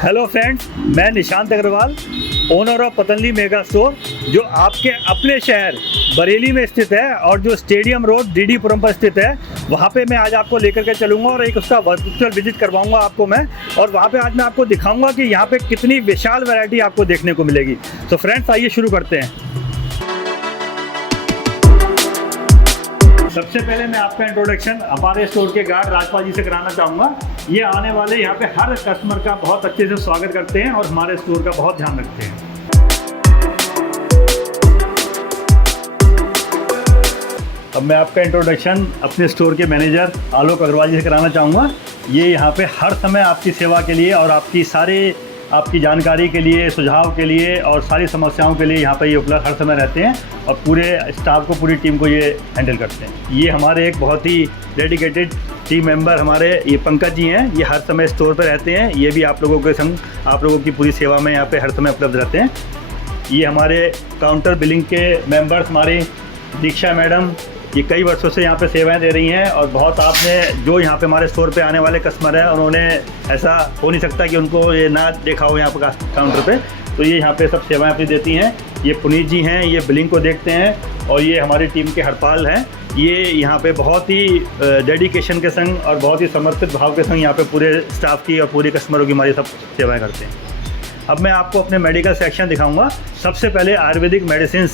Hello friends, मैं Nishant Agrawal, owner of Patanjali mega store, जो आपके अपने शहर बरेली में स्थित है और जो स्टेडियम रोड डीडी पुरम पर स्थित है। वहाँ पे मैं आज आपको लेकर के चलूँगा और एक उसका वर्चुअल विजिट करवाऊँगा आपको मैं, और वहाँ पे आज मैं आपको दिखाऊँगा कि यहाँ पे कितनी विशाल वैरायटी आपको देखने को मिलेगी। तो फ्रेंड्स, आइए शुरू करते हैं। सबसे पहले मैं आपका इंट्रोडक्शन हमारे स्टोर के गार्ड राजपाल जी से कराना चाहूँगा। ये आने वाले यहाँ पे हर कस्टमर का बहुत अच्छे से स्वागत करते हैं और हमारे स्टोर का बहुत ध्यान रखते हैं। अब मैं आपका इंट्रोडक्शन अपने स्टोर के मैनेजर आलोक अग्रवाल जी से कराना चाहूँगा। ये यहाँ पे हर समय आपकी सेवा के लिए और आपकी जानकारी के लिए, सुझाव के लिए और सारी समस्याओं के लिए यहाँ पे ये उपलब्ध हर समय रहते हैं और पूरे स्टाफ को, पूरी टीम को ये हैंडल करते हैं। ये हमारे एक बहुत ही डेडिकेटेड टीम मेंबर हमारे ये पंकज जी हैं। ये हर समय स्टोर पे रहते हैं। ये भी आप लोगों के संग, आप लोगों की पूरी सेवा में यहाँ पे हर समय उपलब्ध रहते हैं। ये हमारे काउंटर बिलिंग के मेंबर्स हमारी दीक्षा मैडम, ये कई वर्षों से यहाँ पे सेवाएं दे रही हैं और बहुत आपने जो यहाँ पे हमारे स्टोर पे आने वाले कस्टमर हैं, उन्होंने ऐसा हो नहीं सकता कि उनको ये ना देखा हो यहाँ पर काउंटर पे, तो ये यहाँ पे सब सेवाएं अपनी देती हैं। ये पुनीत जी हैं, ये बिलिंग को देखते हैं, और ये हमारी टीम के हरपाल हैं। ये यहाँ पे बहुत ही डेडिकेशन के संग और बहुत ही समर्पित भाव के संग यहाँ पे पूरे स्टाफ की और पूरे कस्टमरों की हमारी सब सेवाएँ करते हैं। अब मैं आपको अपने मेडिकल सेक्शन दिखाऊँगा। सबसे पहले आयुर्वेदिक मेडिसिन,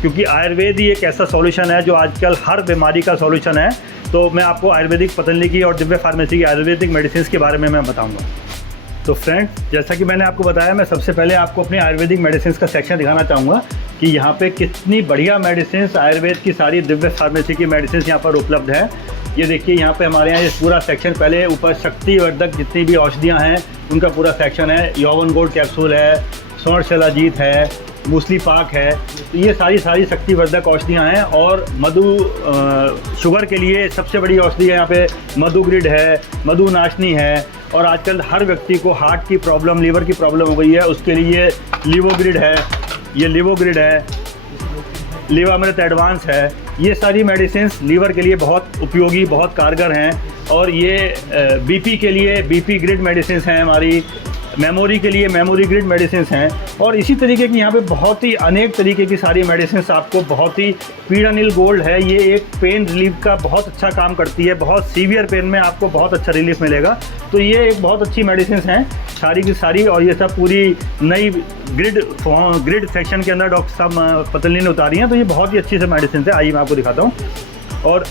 क्योंकि आयुर्वेद ही एक ऐसा सॉल्यूशन है जो आजकल हर बीमारी का सॉल्यूशन है। तो मैं आपको आयुर्वेदिक पतंजलि की और दिव्य फार्मेसी की आयुर्वेदिक मेडिसिन के बारे में मैं बताऊंगा। तो फ्रेंड्स, जैसा कि मैंने आपको बताया, मैं सबसे पहले आपको अपनी आयुर्वेदिक मेडिसिन का सेक्शन दिखाना चाहूँगा कि यहाँ पे कितनी बढ़िया मेडिसिन, आयुर्वेद की सारी दिव्य फार्मेसी की मेडिसिन यहाँ पर उपलब्ध है। ये देखिए, यहाँ पे हमारे यहाँ ये पूरा सेक्शन, पहले ऊपर शक्तिवर्धक जितनी भी औषधियाँ हैं उनका पूरा सेक्शन है। यौवन गोल्ड कैप्सूल है, स्वर्ण शिलाजीत है, मूसली पाक है। तो ये सारी शक्तिवर्धक औषधियाँ हैं। और शुगर के लिए सबसे बड़ी औषधि है यहाँ पे मधुग्रिड है, मधुनाशनी है। और आजकल हर व्यक्ति को हार्ट की प्रॉब्लम, लीवर की प्रॉब्लम हो गई है, उसके लिए लिवोग्रिड है, ये लिवोग्रिड है, लिवामृत एडवांस है। ये सारी मेडिसिन लीवर के लिए बहुत उपयोगी, बहुत कारगर हैं। और ये बीपी के लिए बीपी ग्रिड मेडिसिन हैं हमारी, मेमोरी के लिए मेमोरी ग्रिड मेडिसिन हैं। और इसी तरीके की यहाँ पे बहुत ही अनेक तरीके की सारी मेडिसिन आपको, बहुत ही पीडानिल गोल्ड है, ये एक पेन रिलीफ का बहुत अच्छा काम करती है। बहुत सीवियर पेन में आपको बहुत अच्छा रिलीफ मिलेगा। तो ये एक बहुत अच्छी मेडिसिन हैं सारी की सारी। और ये सब पूरी नई ग्रिड सेक्शन के अंदर डॉक्टर साहब पतंजलि ने उतारी हैं। तो ये बहुत ही अच्छी से मेडिसिन है। आइए मैं आपको दिखाता हूँ। और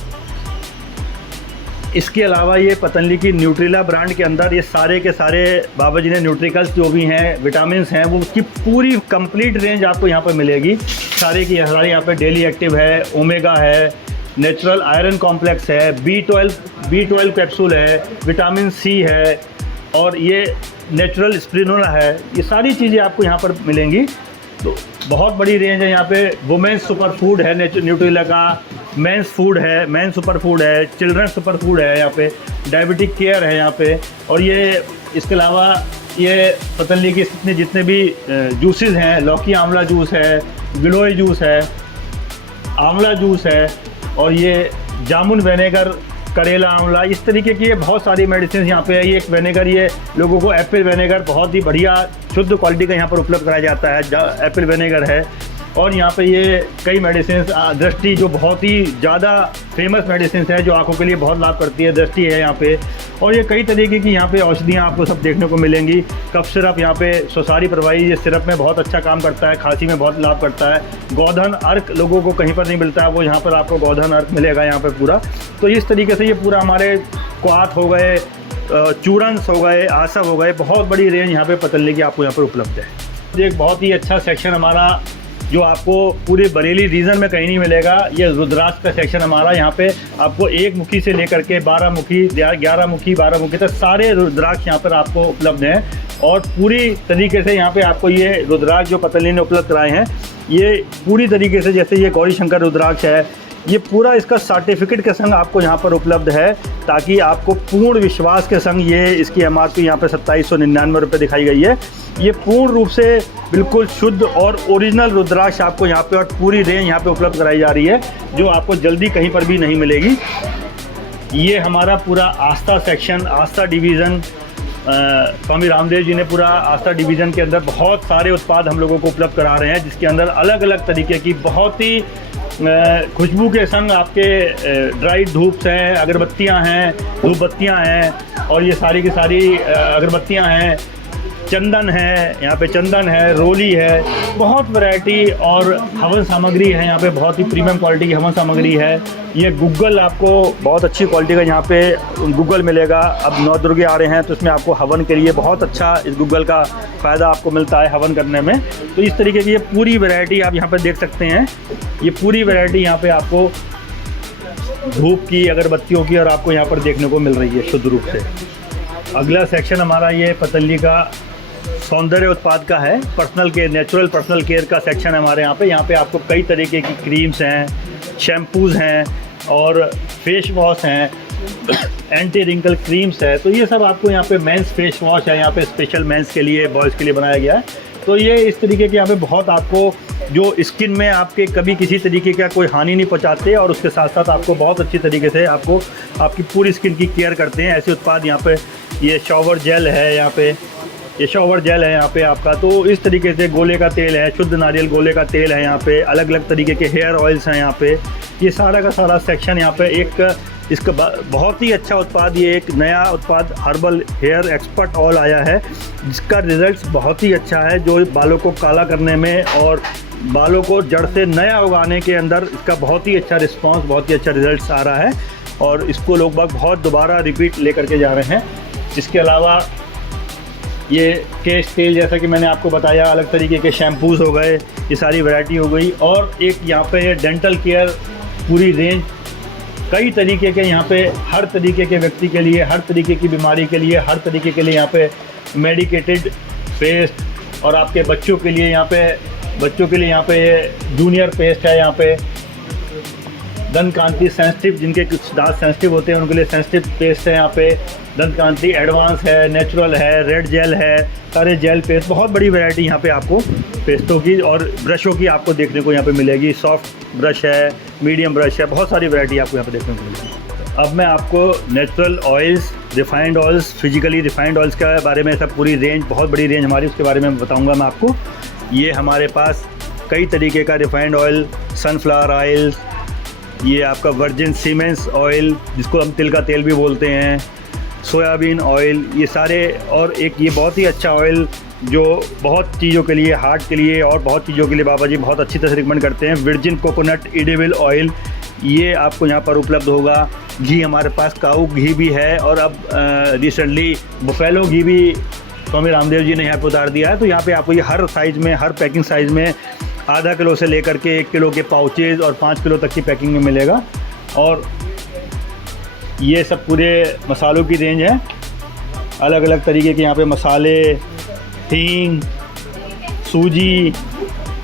इसके अलावा ये पतंजलि की न्यूट्रिला ब्रांड के अंदर ये सारे के सारे बाबा जी ने न्यूट्रिकल्स जो भी हैं, विटामिन्स हैं, वो की पूरी कंप्लीट रेंज आपको यहाँ पर मिलेगी। सारे की सारे यहाँ पे डेली एक्टिव है, ओमेगा है, नेचुरल आयरन कॉम्प्लेक्स है, B12 कैप्सूल है, विटामिन सी है, और ये नेचुरल स्प्रिनोला है। ये सारी चीज़ें आपको यहाँ पर मिलेंगी। तो बहुत बड़ी रेंज है यहाँ पे। वुमेन्स सुपर फूड है न्यूट्रिला का, मेंस फूड है, मेन सुपर फूड है, चिल्ड्रन सुपर फूड है यहाँ पे, डायबिटिक केयर है यहाँ पे। और ये इसके अलावा ये पतंजलि की जितने भी जूसेस हैं, लौकी आंवला जूस है, गिलोय जूस है, आंवला जूस है, और ये जामुन विनेगर, करेला आंवला, इस तरीके की ये बहुत सारी मेडिसिन यहाँ पे है। ये एक विनेगर, ये लोगों को एप्पल विनेगर बहुत ही बढ़िया शुद्ध क्वालिटी का यहाँ पर उपलब्ध कराया जाता है, एप्पल विनेगर है। और यहाँ पे ये कई मेडिसिन, दृष्टि जो बहुत ही ज़्यादा फेमस मेडिसिन है, जो आंखों के लिए बहुत लाभ करती है, दृष्टि है यहाँ पे। और ये कई तरीके की यहाँ पे औषधियाँ आपको सब देखने को मिलेंगी। कफ सिरप यहाँ पे सोसारी प्रवाही, ये सिरप में बहुत अच्छा काम करता है, खांसी में बहुत लाभ करता है। गोधन अर्क लोगों को कहीं पर नहीं मिलता है, वो यहाँ पर आपको गोधन अर्क मिलेगा यहाँ पर पूरा। तो इस तरीके से ये पूरा हमारे क्वाथ हो गए, चूरन्स हो गए, आसव हो गए, बहुत बड़ी रेंज यहाँ पे पतंजलि की आपको यहाँ पर उपलब्ध है। एक बहुत ही अच्छा सेक्शन हमारा, जो आपको पूरे बरेली रीजन में कहीं नहीं मिलेगा। ये रुद्राक्ष का सेक्शन हमारा, यहाँ पे आपको 1 मुखी से लेकर के 12 मुखी, 11 मुखी, 12 मुखी तक सारे रुद्राक्ष यहाँ पर आपको उपलब्ध हैं। और पूरी तरीके से यहाँ पे आपको ये रुद्राक्ष जो पतंजलि ने उपलब्ध कराए हैं, ये पूरी तरीके से, जैसे ये गौरी शंकर रुद्राक्ष है, ये पूरा इसका सर्टिफिकेट के संग आपको यहाँ पर उपलब्ध है, ताकि आपको पूर्ण विश्वास के संग ये इसकी MRP यहाँ पे 2799 रुपये दिखाई गई है। ये पूर्ण रूप से बिल्कुल शुद्ध और ओरिजिनल रुद्राक्ष आपको यहाँ पे और पूरी रेंज यहाँ पे उपलब्ध कराई जा रही है, जो आपको जल्दी कहीं पर भी नहीं मिलेगी। ये हमारा पूरा आस्था सेक्शन, आस्था डिवीज़न स्वामी रामदेव जी ने पूरा आस्था डिवीज़न के अंदर बहुत सारे उत्पाद हम लोगों को उपलब्ध करा रहे हैं, जिसके अंदर अलग अलग तरीके की बहुत ही खुशबू के संग आपके ड्राई धूप्स हैं, अगरबत्तियां हैं, धूप बत्तियाँ हैं, और ये सारी की सारी अगरबत्तियां हैं, चंदन है, यहाँ पे चंदन है, रोली है, बहुत वैरायटी, और हवन सामग्री है यहाँ पे, बहुत ही प्रीमियम क्वालिटी की हवन सामग्री है। ये गूगल आपको बहुत अच्छी क्वालिटी का यहाँ पे गूगल मिलेगा। अब नवदुर्गे आ रहे हैं तो इसमें आपको हवन के लिए बहुत अच्छा इस गूगल का फ़ायदा आपको मिलता है हवन करने में। तो इस तरीके की ये पूरी वैरायटी आप यहाँ पर देख सकते हैं। ये पूरी वैरायटी यहाँ पर आपको धूप की, अगरबत्तियों की, और आपको यहाँ पर देखने को मिल रही है शुद्ध रूप से। अगला सेक्शन हमारा ये पतंजलि का सौंदर्य उत्पाद का है, personal care, natural personal care का सेक्शन है हमारे यहाँ पे। यहाँ पे आपको कई तरीके की क्रीम्स हैं, शैम्पूज़ हैं, और फेस वॉश हैं, एंटी रिंकल क्रीम्स है। तो ये सब आपको यहाँ पे मेंस फेस वॉश है, यहाँ पे स्पेशल मेंस के लिए, बॉयज़ के लिए बनाया गया है। तो ये इस तरीके के यहाँ पे बहुत आपको जो स्किन में आपके कभी किसी तरीके का कोई हानि नहीं पहुँचाते, और उसके साथ साथ आपको बहुत अच्छी तरीके से आपको आपकी पूरी स्किन की केयर करते हैं। ऐसे उत्पाद यहाँ पे, ये शॉवर जेल है यहाँ पे, ये शॉवर जेल है यहाँ पे आपका। तो इस तरीके से गोले का तेल है, शुद्ध नारियल गोले का तेल है यहाँ पे, अलग अलग तरीके के हेयर ऑयल्स हैं यहाँ पे। ये सारा का सारा सेक्शन यहाँ पे एक इसका बहुत ही अच्छा उत्पाद, ये एक नया उत्पाद हर्बल हेयर एक्सपर्ट ऑयल आया है, जिसका रिज़ल्ट बहुत ही अच्छा है, जो बालों को काला करने में और बालों को जड़ से नया उगाने के अंदर इसका बहुत ही अच्छा रिस्पॉन्स, बहुत ही अच्छा रिज़ल्ट आ रहा है, और इसको लोग बाग बहुत दोबारा रिपीट लेकर के जा रहे हैं। इसके अलावा ये केश तेल, जैसा कि मैंने आपको बताया, अलग तरीके के शैम्पूज़ हो गए, ये सारी वैरायटी हो गई। और एक यहाँ पे ये डेंटल केयर पूरी रेंज, कई तरीके के यहाँ पे, हर तरीके के व्यक्ति के लिए, हर तरीके की बीमारी के लिए, हर तरीके के लिए यहाँ पे मेडिकेटेड पेस्ट, और आपके बच्चों के लिए यहाँ पे ये जूनियर पेस्ट है यहाँ पे। दंत कांति सेंसिटिव, जिनके कुछ दांत सेंसिटिव होते हैं उनके लिए सेंसिटिव पेस्ट है यहाँ पे। दंत कांति एडवांस है, नेचुरल है, रेड जेल है, सारे जेल पेस्ट, बहुत बड़ी वैरायटी यहाँ पे आपको पेस्टों की और ब्रशों की आपको देखने को यहाँ पे मिलेगी। सॉफ्ट ब्रश है, मीडियम ब्रश है, बहुत सारी वैरायटी आपको यहाँ पे देखने को मिलेगी। अब मैं आपको natural oils, refined oils, physically refined oils के बारे में, सब पूरी रेंज, बहुत बड़ी रेंज हमारी, उसके बारे में बताऊँगा मैं आपको। ये हमारे पास कई तरीके का रिफाइंड ऑयल, सनफ्लावर ऑयल, ये आपका वर्जिन सीमेंस ऑयल जिसको हम तिल का तेल भी बोलते हैं, सोयाबीन ऑयल, ये सारे, और एक ये बहुत ही अच्छा ऑयल जो बहुत चीज़ों के लिए, हार्ट के लिए और बहुत चीज़ों के लिए बाबा जी बहुत अच्छी तरह से रिकमेंड करते हैं, वर्जिन कोकोनट एडिबल ऑयल, ये आपको यहाँ पर उपलब्ध होगा। घी हमारे पास काऊ घी भी है, और अब रिसेंटली बुफेलो घी भी स्वामी रामदेव जी ने यहाँ पर उतार दिया है। तो यहाँ पे आपको ये हर साइज़ में, हर पैकिंग साइज़ में आधा किलो से लेकर के 1 किलो के पाउचेज और 5 किलो तक की पैकिंग में मिलेगा। और ये सब पूरे मसालों की रेंज है, अलग अलग तरीके के यहाँ पे मसाले, हींग, सूजी,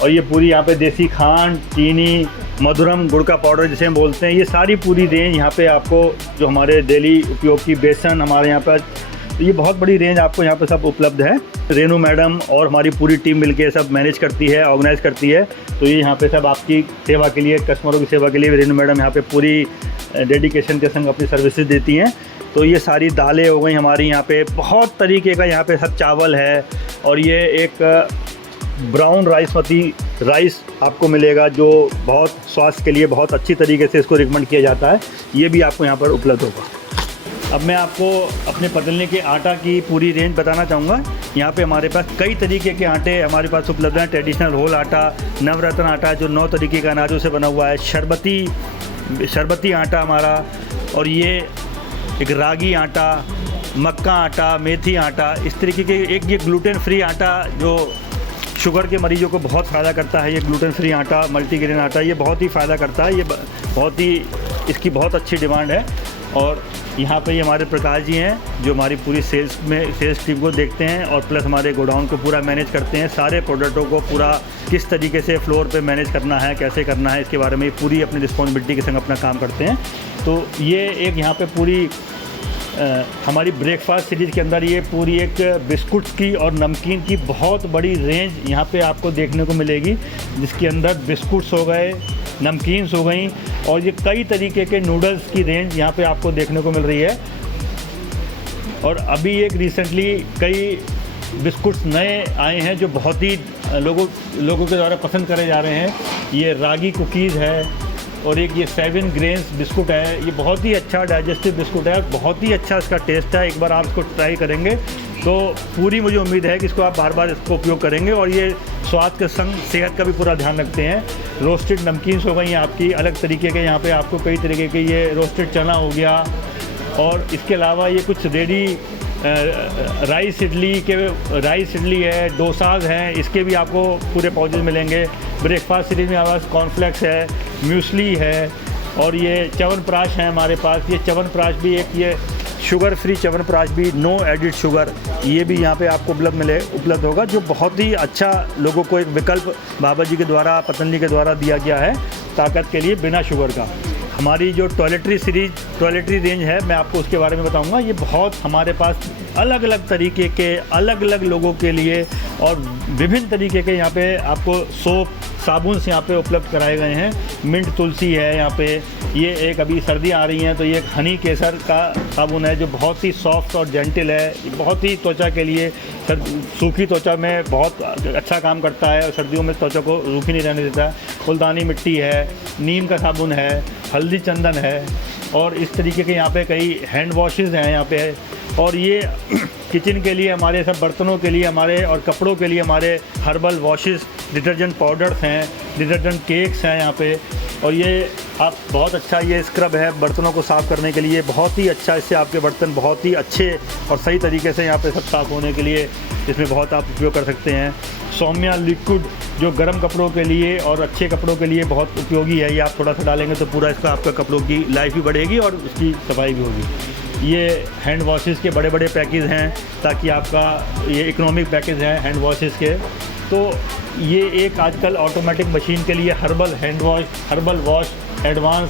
और ये पूरी यहाँ पे देसी खांड, चीनी, मधुरम, गुड़ का पाउडर जिसे हम बोलते हैं, ये सारी पूरी रेंज यहाँ पे आपको, जो हमारे डेली उपयोग की बेसन हमारे यहाँ पर, तो ये बहुत बड़ी रेंज आपको यहाँ पे सब उपलब्ध है। रेनू मैडम और हमारी पूरी टीम मिलके सब मैनेज करती है, ऑर्गेनाइज़ करती है। तो ये यहाँ पे सब आपकी सेवा के लिए, कस्टमरों की सेवा के लिए रेनू मैडम यहाँ पे पूरी डेडिकेशन के संग अपनी सर्विसेज देती हैं। तो ये सारी दालें हो गई हमारी यहाँ पे, बहुत तरीके का यहाँ पे सब चावल है, और ये एक ब्राउन राइसमती राइस आपको मिलेगा, जो बहुत स्वास्थ्य के लिए बहुत अच्छी तरीके से इसको रिकमेंड किया जाता है, ये भी आपको यहाँ पर उपलब्ध होगा। अब मैं आपको अपने पतंजलि के आटा की पूरी रेंज बताना चाहूँगा। यहाँ पे हमारे पास कई तरीके के आटे हमारे पास उपलब्ध हैं। ट्रेडिशनल होल आटा, नवरत्न आटा जो 9 तरीके का अनाजों से बना हुआ है, शरबती आटा हमारा, और ये एक रागी आटा, मक्का आटा, मेथी आटा, इस तरीके के एक ये ग्लूटेन फ्री आटा जो शुगर के मरीजों को बहुत फ़ायदा करता है। ये ग्लूटेन फ्री आटा, मल्टीग्रेन आटा, ये बहुत ही फ़ायदा करता है, ये बहुत ही, इसकी बहुत अच्छी डिमांड है। और यहाँ पे हमारे प्रकाश जी हैं जो हमारी पूरी सेल्स टीम को देखते हैं, और प्लस हमारे गोडाउन को पूरा मैनेज करते हैं। सारे प्रोडक्टों को पूरा किस तरीके से फ्लोर पे मैनेज करना है, कैसे करना है, इसके बारे में पूरी अपनी रिस्पॉन्सिबिलिटी के संग अपना काम करते हैं। तो ये एक यहाँ पे पूरी हमारी ब्रेकफास्ट सीरीज़ के अंदर ये पूरी एक बिस्कुट की और नमकीन की बहुत बड़ी रेंज यहाँ पे आपको देखने को मिलेगी, जिसके अंदर बिस्कुट्स हो गए, नमकीन्स हो गई, और ये कई तरीके के नूडल्स की रेंज यहाँ पे आपको देखने को मिल रही है। और अभी एक रिसेंटली कई बिस्कुट्स नए आए हैं जो बहुत ही लोगों के द्वारा पसंद करे जा रहे हैं। ये रागी कुकीज़ है और एक ये 7 ग्रेन्स बिस्कुट है। ये बहुत ही अच्छा डाइजेस्टिव बिस्कुट है, बहुत ही अच्छा इसका टेस्ट है। एक बार आप इसको ट्राई करेंगे तो पूरी मुझे उम्मीद है कि इसको आप बार बार इसको उपयोग करेंगे। और ये स्वाद के संग सेहत का भी पूरा ध्यान रखते हैं। रोस्टेड नमकीन्स हो गई आपकी अलग तरीके के, यहाँ पे आपको कई तरीके के ये रोस्टेड चना हो गया। और इसके अलावा ये कुछ रेडी राइस इडली है, डोसाज हैं, इसके भी आपको पूरे पाउचेज मिलेंगे। ब्रेकफास्ट सीरीज में हमारे पास कॉर्नफ्लेक्स है, म्यूसली है और ये च्यवनप्राश है हमारे पास। ये च्यवनप्राश भी एक ये शुगर फ्री च्यवनप्राश भी, नो एडिड शुगर, ये भी यहाँ पे आपको उपलब्ध होगा, जो बहुत ही अच्छा लोगों को एक विकल्प बाबा जी के द्वारा, पतंजलि के द्वारा दिया गया है ताकत के लिए बिना शुगर का। हमारी जो टॉयलेटरी रेंज है, मैं आपको उसके बारे में बताऊंगा। ये बहुत हमारे पास अलग अलग तरीके के अलग अलग लोगों के लिए और विभिन्न तरीके के यहाँ पे आपको सोप साबुन से यहाँ पे उपलब्ध कराए गए हैं। मिंट तुलसी है यहाँ पे। ये एक अभी सर्दियाँ आ रही हैं तो ये एक हनी केसर का साबुन है जो बहुत ही सॉफ्ट और जेंटल है। ये बहुत ही त्वचा के लिए, सूखी त्वचा में बहुत अच्छा काम करता है और सर्दियों में त्वचा को रूखी नहीं रहने देता। फुलदानी मिट्टी है, नीम का साबुन है, हल्दी चंदन है और इस तरीके के यहाँ पे कई हैंड वॉशेज़ हैं यहाँ पे। और ये किचन के लिए, हमारे सब बर्तनों के लिए हमारे और कपड़ों के लिए हमारे हर्बल वॉशेस, डिटर्जेंट पाउडर्स हैं, डिटर्जेंट केक्स हैं यहाँ पे। और ये आप बहुत अच्छा ये स्क्रब है बर्तनों को साफ़ करने के लिए, बहुत ही अच्छा। इससे आपके बर्तन बहुत ही अच्छे और सही तरीके से यहाँ पे सब साफ़ होने के लिए इसमें बहुत आप उपयोग कर सकते हैं। सौम्या लिक्विड जो गर्म कपड़ों के लिए और अच्छे कपड़ों के लिए बहुत उपयोगी है। ये आप थोड़ा सा डालेंगे तो पूरा इसका आपका कपड़ों की लाइफ भी बढ़ेगी और उसकी सफाई भी होगी। ये हैंड वॉशेस के बड़े बड़े पैकेज हैं ताकि आपका ये इकोनॉमिक पैकेज हैं हैंड वॉशेस के। तो ये एक आजकल ऑटोमेटिक मशीन के लिए हर्बल वॉश एडवांस,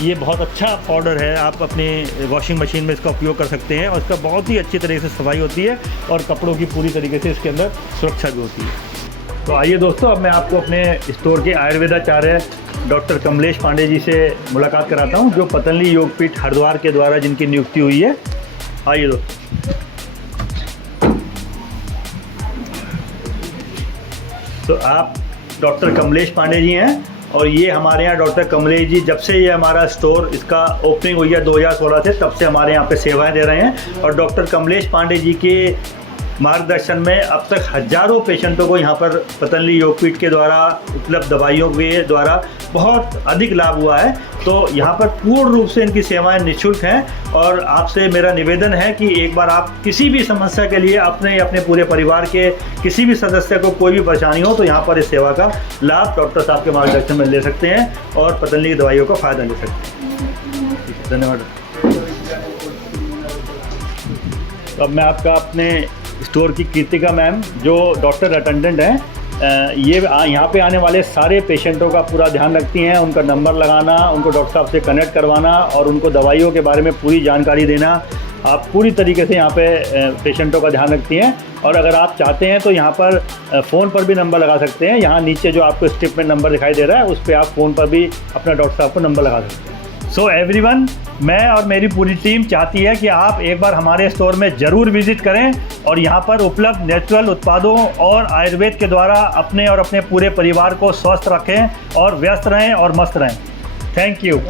ये बहुत अच्छा पाउडर है। आप अपने वॉशिंग मशीन में इसका उपयोग कर सकते हैं और इसका बहुत ही अच्छी तरीके से सफाई होती है और कपड़ों की पूरी तरीके से इसके अंदर सुरक्षा भी होती है। तो आइए दोस्तों, अब मैं आपको अपने स्टोर के आयुर्वेदाचार्य डॉक्टर कमलेश पांडे जी से मुलाकात कराता हूं, जो पतंजलि योगपीठ हरिद्वार के द्वारा जिनकी नियुक्ति हुई है। आइए दोस्तों। तो आप डॉक्टर कमलेश पांडे जी हैं और ये हमारे यहाँ डॉक्टर कमलेश जी, जब से ये हमारा स्टोर इसका ओपनिंग हुई है 2016 से, तब से हमारे यहाँ पे सेवाएं दे रहे हैं। और डॉक्टर कमलेश पांडे जी के मार्गदर्शन में अब तक हज़ारों पेशेंटों को यहाँ पर पतंजलि योगपीठ के द्वारा उपलब्ध दवाइयों के द्वारा बहुत अधिक लाभ हुआ है। तो यहाँ पर पूर्ण रूप से इनकी सेवाएं निःशुल्क हैं और आपसे मेरा निवेदन है कि एक बार आप किसी भी समस्या के लिए अपने पूरे परिवार के किसी भी सदस्य को कोई भी परेशानी हो तो यहाँ पर इस सेवा का लाभ डॉक्टर साहब के मार्गदर्शन में ले सकते हैं और पतंजलि की दवाइयों का फ़ायदा ले सकते हैं। धन्यवाद। तो अब मैं आपका अपने स्टोर की कीर्तिका मैम, जो डॉक्टर अटेंडेंट हैं, ये यहाँ पे आने वाले सारे पेशेंटों का पूरा ध्यान रखती हैं। उनका नंबर लगाना, उनको डॉक्टर साहब से कनेक्ट करवाना और उनको दवाइयों के बारे में पूरी जानकारी देना, आप पूरी तरीके से यहाँ पे पेशेंटों का ध्यान रखती हैं। और अगर आप चाहते हैं तो यहाँ पर फ़ोन पर भी नंबर लगा सकते हैं। यहाँ नीचे जो आपको स्ट्रिप में नंबर दिखाई दे रहा है उस पर आप फ़ोन पर भी अपना डॉक्टर साहब को नंबर लगा सकते हैं। सो एवरीवन, मैं और मेरी पूरी टीम चाहती है कि आप एक बार हमारे स्टोर में ज़रूर विजिट करें और यहाँ पर उपलब्ध नेचुरल उत्पादों और आयुर्वेद के द्वारा अपने और अपने पूरे परिवार को स्वस्थ रखें और व्यस्त रहें और मस्त रहें। Thank you.